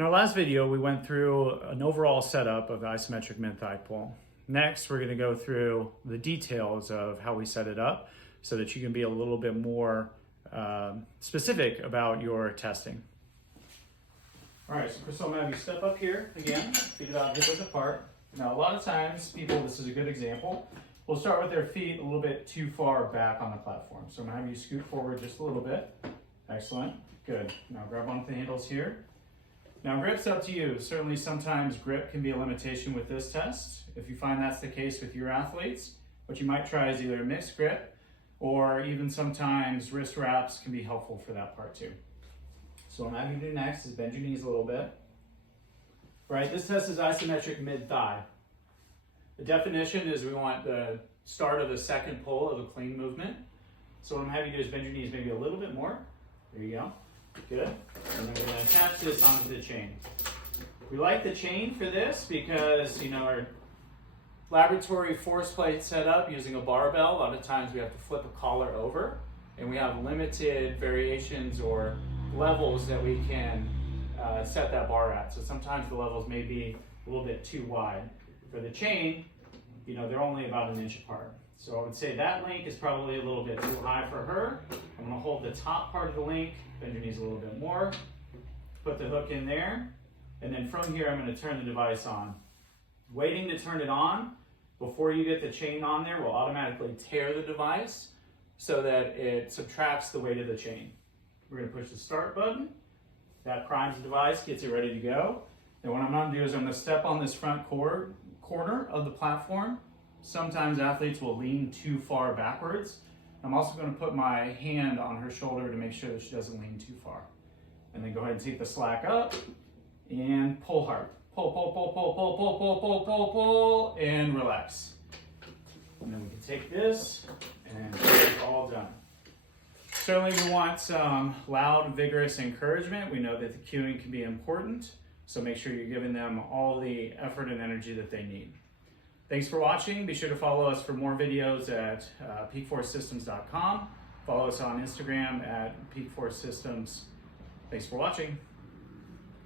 In our last video, we went through an overall setup of the isometric mid-thigh pull. Next, we're going to go through the details of how we set it up so that you can be a little bit more specific about your testing. All right, so Crystal, I'm going to have you step up here again, feet about hip width apart. Now, a lot of times, people, this is a good example, will start with their feet a little bit too far back on the platform. So I'm going to have you scoot forward just a little bit. Excellent. Good. Now grab onto the handles here. Now grip's up to you. Certainly sometimes grip can be a limitation with this test. If you find that's the case with your athletes, what you might try is either a mixed grip or even sometimes wrist wraps can be helpful for that part too. So what I'm having you do next is bend your knees a little bit. Right, this test is isometric mid-thigh. The definition is we want the start of the second pull of a clean movement. So what I'm having you do is bend your knees maybe a little bit more. There you go. Good. And then we're going to attach this onto the chain. We like the chain for this because, our laboratory force plate setup using a barbell, a lot of times we have to flip a collar over, and we have limited variations or levels that we can set that bar at. So sometimes the levels may be a little bit too wide. For the chain, they're only about 1 inch apart. So I would say that link is probably a little bit too high for her. I'm going to hold the top part of the link, bend your knees a little bit more, put the hook in there, and then from here I'm going to turn the device on. Waiting to turn it on before you get the chain on there will automatically tear the device so that it subtracts the weight of the chain. We're going to push the start button. That primes the device, gets it ready to go. And what I'm going to do is I'm going to step on this front corner of the platform. Sometimes athletes will lean too far backwards. I'm also going to put my hand on her shoulder to make sure that she doesn't lean too far. And then go ahead and take the slack up and pull hard. Pull, pull, pull, pull, pull, pull, pull, pull, pull, pull, and relax. And then we can take this and it's all done. Certainly we want some loud, vigorous encouragement. We know that the cueing can be important, so make sure you're giving them all the effort and energy that they need. Thanks for watching. Be sure to follow us for more videos at peakforcesystems.com. Follow us on Instagram at peakforcesystems. Thanks for watching.